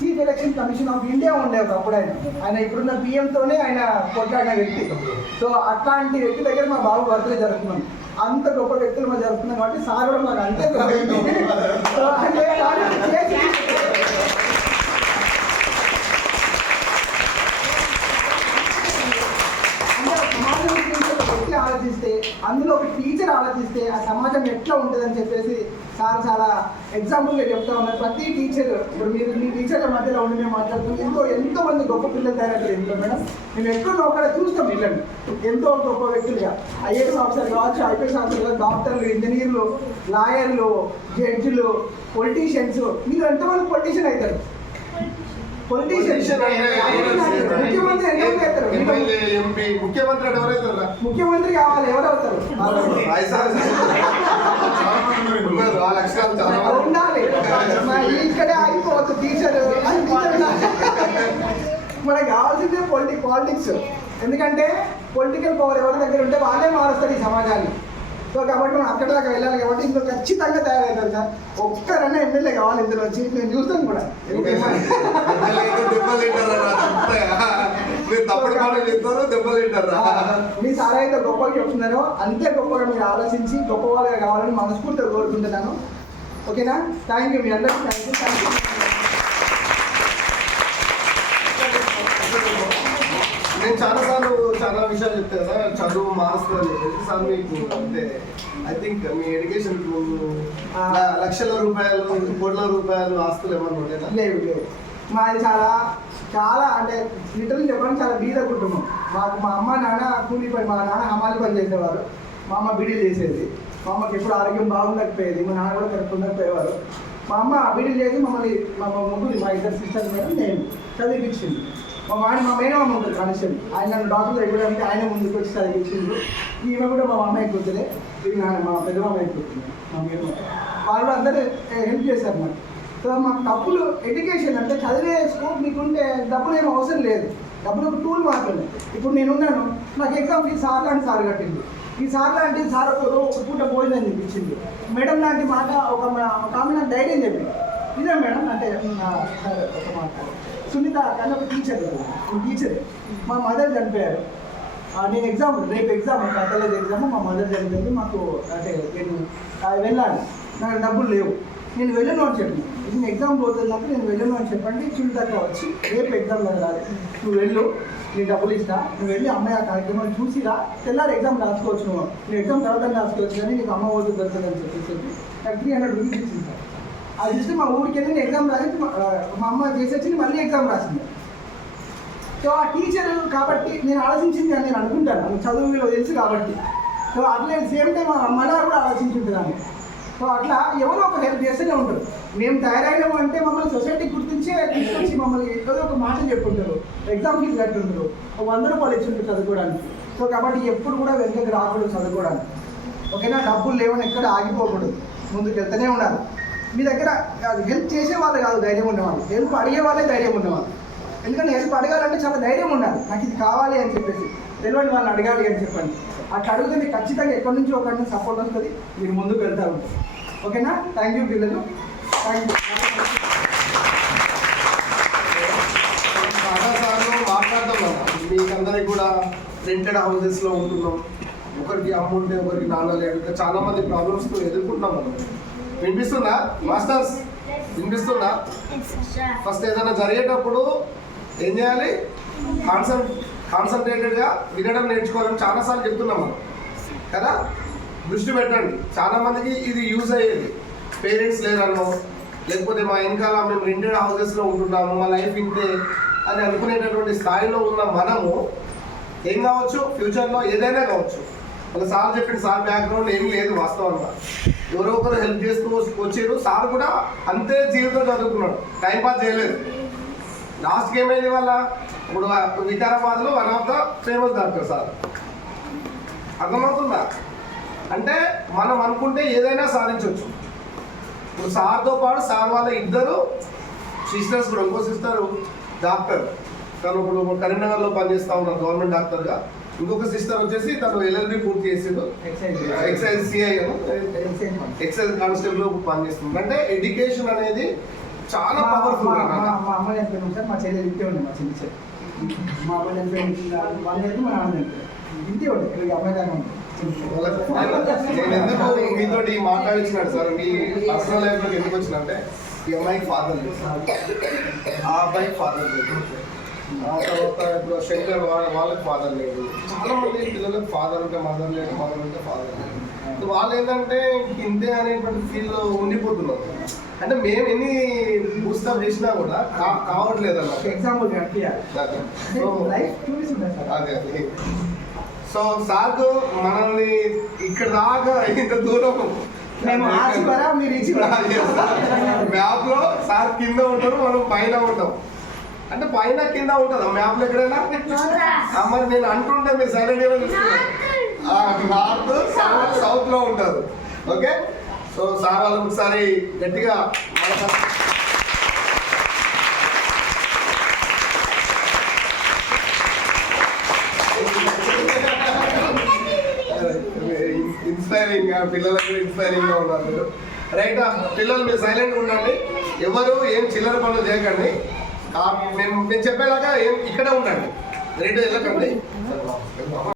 Chief election commission of India ఉండే ఒకప్పుడు ఆయన ఆయన ఇప్పుడున్న PM ఆయన కొట్లాడిన వ్యక్తి. సో అట్లాంటి వ్యక్తి దగ్గర మా బాబు బర్త్డే జరుగుతున్నాం అంత గొప్ప వ్యక్తులు మా జరుగుతున్నాం కాబట్టి సార్ కూడా మాకు అంతే గొప్ప వ్యక్తి. సో అంటే కానీ చేసి అంటే సమాజం గురించి ఒక వ్యక్తి ఆలోచిస్తే అందులో ఒక టీచర్ ఆలోచిస్తే ఆ సమాజం ఎట్లా ఉంటుందని చెప్పేసి సార్ చాలా ఎగ్జాంపుల్గా చెప్తా ఉన్నారు. ప్రతి టీచర్ ఇప్పుడు మీరు మీ టీచర్ల మధ్యలో ఉండి మేము మాట్లాడుతున్నాం ఎంతో ఎంతో మంది గొప్ప పిల్లలు తయారయ్యారు ఇంట్లో మేడం. మేము ఎక్కడో అక్కడ చూస్తాం పిల్లలు ఎంతో గొప్ప వ్యక్తులుగా. ఐఏఎస్ ఆఫీసర్ కావచ్చు ఐపీఎస్ ఆఫీసర్ కావచ్చు డాక్టర్లు ఇంజనీర్లు లాయర్లు జడ్జిలు పొలిటీషియన్స్ మీరు ఎంతమంది పొలిటీషియన్ అవుతారు? పొలిటీషియన్ ముఖ్యమంత్రి ఎంతమంది అవుతారు మీకు ఎమ్మెల్యే ఎంపీ ముఖ్యమంత్రి అంటే ఎవరైతారా ముఖ్యమంత్రి కావాలి ఎవరు అవుతారు? ఉన్నారు ఆ లక్షణాలు చాలా మంది. ఉండాలి. మరి ఇక్కడే అయిపోవద్దు టీచర్ మనకు కావాల్సిందే పొలిటి పాలిటిక్స్ ఎందుకంటే పొలిటికల్ పవర్ ఎవరి దగ్గర ఉంటే వాళ్ళే మారుస్తారు ఈ సమాజాన్ని. సో కాబట్టి మనం అక్కడ దాకా వెళ్ళాలి కాబట్టి ఇందులో ఖచ్చితంగా తయారవుతారు సార్. ఒక్కరన్నా ఎమ్మెల్యే కావాలి ఇందులో. వచ్చి నేను చూస్తాను కూడా. మీ సార్ అయితే గొప్పగా చెప్తున్నారో. అంతే గొప్పగా మీరు ఆలోచించి గొప్ప వాళ్ళగా కావాలని మనస్ఫూర్తిగా కోరుకుంటున్నాను. ఓకేనా? థ్యాంక్ యూ మీ అందరికీ. థ్యాంక్ యూ థ్యాంక్ యూ నేను చాలా సార్లు చాలా విషయాలు చెప్తా కదా చదువు మారుస్తుంది అని చెప్పేసి సార్ మీకు అంటే ఐ థింక్ మీ ఎడ్యుకేషన్ లక్షల రూపాయలు కోట్ల రూపాయలు ఆస్తులు ఏమన్నా ఉండేదా లేవు లేవు. మాది చాలా చాలా అంటే లిటరల్ చెప్పడానికి చాలా బీద కుటుంబం. మాకు మా అమ్మ నాన్న కూలి పని మా నాన్న హమాలి పని చేసేవారు. మా అమ్మ బీడీలు చేసేది. మా అమ్మకి ఎప్పుడు ఆరోగ్యం బాగుండకపోయేది. మా నాన్న కూడా కరెక్ట్ ఉండకపోయేవారు. మా అమ్మ బీడీలు చేసి మమ్మల్ని మా ముగ్గురు మా ఇద్దరు సిస్టర్స్ మీద నేను చదివించింది మా వాడిని మా మేనమామ ఉంటుంది కనెక్షన్ ఆయన నన్ను డాక్టర్ దగ్గడానికి ఆయన ముందుకు వచ్చి చదివించిండు ఈమె కూడా మా అమ్మాయి కూతురే. ఇది నా మా పెద్ద అమ్మాయి కూతురు. మా మేము వాళ్ళు అందరూ హెల్ప్ చేశారు నాకు సో మాకు డబ్బులు ఎడ్యుకేషన్ అంటే చదివే స్కోప్ మీకుంటే డబ్బులు ఏం అవసరం లేదు. డబ్బులు ఒక టూల్ మాత్రమే. ఇప్పుడు నేను ఉన్నాను నాకు ఎగ్జామ్ ఈ సార్ లాంటి సార్ కట్టింది ఈ సార్ లాంటి సార్ ఒక ఒక పూట భోజనం చెప్పించింది మేడం లాంటి మాట ఒక ఒక ఆమె నాకు ధైర్యం చెప్పింది ఇదే మేడం అంటే ఒక మాట. సునీత అని ఒక టీచర్ టీచర్ మా మదర్ చనిపోయారు. నేను ఎగ్జామ్ రేపు ఎగ్జామ్ కాలేజ్ ఎగ్జామ్ మా మదర్ చనిపోయింది. మాకు అంటే నేను వెళ్ళాలి. నాకు డబ్బులు లేవు. నేను వెళ్ళను అని చెప్పిన. నేను ఎగ్జామ్ పోతున్నాక నేను వెళ్ళను అని చెప్పండి. చుట్టుదాకా వచ్చి రేపు ఎగ్జామ్ వెళ్ళాలి నువ్వు వెళ్ళు. నేను డబ్బులు ఇస్తా. నువ్వు వెళ్ళి అమ్మాయి ఆ కార్యక్రమాన్ని చూసిరా తెల్లారి ఎగ్జామ్ రాసుకోవచ్చు నువ్వు. నేను ఎగ్జామ్ తర్వాత రాసుకోవచ్చు కానీ నీకు అమ్మ ఓటు దొరకదని చెప్పేసి నాకు త్రీ హండ్రెడ్ రూపీస్ ఇచ్చింది సార్. అది చూసి మా ఊరికి వెళ్ళి ఎగ్జామ్ రాసి మా మా అమ్మ చేసి మళ్ళీ ఎగ్జామ్ రాసింది. సో ఆ టీచర్ కాబట్టి నేను ఆలోచించింది అని నేను అనుకుంటాను. చదువులో తెలుసు కాబట్టి. సో అట్లే సేమ్ టైం మన కూడా ఆలోచించుంటున్నాను సో అట్లా ఎవరో ఒక హెల్ప్ చేస్తూనే ఉంటారు. మేము తయారైనాము అంటే మమ్మల్ని సొసైటీ గుర్తించే తీసుకొచ్చి మమ్మల్ని ఏదో ఒక మాట చెప్పుంటారు. ఎగ్జామ్ ఫీజు కట్టుంటారు. ఒక వంద రూపాయలు ఇచ్చింటారు చదువుకోవడానికి. సో కాబట్టి ఎప్పుడు కూడా వెనుకకు రాకూడదు చదువుకోవడానికి. ఓకేనా? డబ్బులు లేవని ఎక్కడ ఆగిపోకూడదు. ముందుకు వెళ్తూనే ఉండాలి. మీ దగ్గర హెల్ప్ చేసే వాళ్ళు కాదు ధైర్యం ఉండేవాళ్ళు హెల్ప్ అడిగే వాళ్ళే ధైర్యం ఉండేవాళ్ళు ఎందుకంటే హెల్ప్ అడగాలంటే చాలా ధైర్యం ఉండాలి. నాకు ఇది కావాలి అని చెప్పేసి తెలియని వాళ్ళని అడగాలి అని చెప్పండి. అట్లా అడిగితే మీకు ఖచ్చితంగా ఎక్కడి నుంచి ఒకటి నుంచి సపోర్ట్ వస్తుంది. మీరు ముందుకు వెళ్తారు ఓకేనా? థ్యాంక్ యూ పిల్లలు. థ్యాంక్ యూ మాట్లాడతాం కదా. మీకందరికి కూడా రెంటెడ్ హౌసెస్లో ఉంటున్నాం. ఒకరికి అమౌంట్ ఒకరికి నాన్న లేడు చాలామంది చాలా మంది ప్రాబ్లమ్స్ ఎదుర్కొంటున్నాం మనం. వినిపిస్తుందా? మాస్టర్స్ వినిపిస్తుందా? ఫస్ట్ ఏదైనా జరిగేటప్పుడు ఏం చేయాలి? కాన్సన్ కాన్సన్ట్రేటెడ్గా వినడం నేర్చుకోవాలని చాలాసార్లు చెప్తున్నాం మనం. కదా? దృష్టి పెట్టండి. చాలామందికి ఇది యూజ్ అయ్యేది. పేరెంట్స్ లేరన్నో లేకపోతే మా వెనకాల మేము రెండెడ్ హౌసెస్లో ఉంటున్నాము మా లైఫ్ ఇంతే అని అనుకునేటటువంటి స్థాయిలో ఉన్న మనము ఏం కావచ్చు? ఫ్యూచర్లో ఏదైనా కావచ్చు. ఒక సార్ చెప్పిన సార్ బ్యాక్గ్రౌండ్ ఏం లేదు వాస్తవంగా. ఎవరో ఒకరు హెల్ప్ చేస్తూ వచ్చారు సార్ కూడా అంతే జీవితం చదువుకున్నాడు. టైం పాస్ చేయలేదు. లాస్ట్కి ఏమైంది వల్ల ఇప్పుడు వికారాబాద్లో one of the famous doctor sir. అర్థమవుతుందా? అంటే మనం అనుకుంటే ఏదైనా సాధించవచ్చు ఇప్పుడు సార్తో పాటు సార్ వాళ్ళ ఇద్దరు సిస్టర్స్ కూడా ఇంకో సిస్టర్ డాక్టర్ తను ఇప్పుడు కరీంనగర్లో పనిచేస్తూ ఉన్నారు గవర్నమెంట్ డాక్టర్గా ఇంకొక సిస్టర్ వచ్చేసి తను ఎల్ఎల్బి పూర్తి చేసిండు. ఎక్సైజ్ సిఐ ఎక్సైజ్ కానిస్టేబుల్ పనిచేస్తుంది. అంటే ఎడ్యుకేషన్ అనేది చాలా పవర్ఫుల్ మా- మా- మా అమ్మ చనిపోయిన సార్ మా చెల్లెలు ఇంతే మా చిన్న చెల్లి. మా అమ్మ చనిపోయింది వాళ్ళు లేదు మా నాన్న చనిపోయింది ఇంతే ఉండే ఇక్కడ అమ్మాయి దాకా ఉంది నేను ఎందుకు మీతోటి మాట్లాడించినాడు సార్? మీ పర్సనల్ లైఫ్లోకి ఎందుకు వచ్చినంటే ఈ అమ్మాయికి ఫాదర్ లేదు. ఆ అబ్బాయికి ఫాదర్ లేదు. ఆ తర్వాత ఇప్పుడు శంకర్ వాళ్ళ- వాళ్ళకి ఫాదర్ లేదు. చాలా మంది పిల్లలకు ఫాదర్ ఉంటే మదర్ లేదు మదర్ ఉంటే ఫాదర్ లేదు. వాళ్ళు ఏంటంటే ఇంతే అనేటువంటి ఫీల్లో ఉండిపోతున్నారు. అంటే మేము ఎన్ని పుస్తకం చేసినా కూడా కావట్లేదు అన్నమాట. ఎగ్జాంపుల్ అదే. సార్. అదే సో సార్కు మనల్ని ఇక్కడ దాకా ఇంత దూరం మేము మ్యాప్లో సార్ కింద ఉంటారు మనం పైన ఉంటాం. అంటే పైన కింద ఉంటుందా? మ్యాప్ ఎక్కడైనా? మరి నేను అంటుంటే మీరు సైలెంట్ నార్త్. సౌత్ సౌత్లో ఉంటారు ఓకే? సో సార్ వాళ్ళకి ఒకసారి గట్టిగా ఇన్స్పైరింగ్ పిల్లలకు ఇన్స్పైరింగ్గా ఉన్నారు రైట్ పిల్లలు మీరు సైలెంట్ ఉండండి. ఎవరు ఏం చిల్లర పనులు చేయకండి. మేము నేను చెప్పేలాగా ఏం ఇక్కడే ఉండండి. రెండు వెళ్ళకండి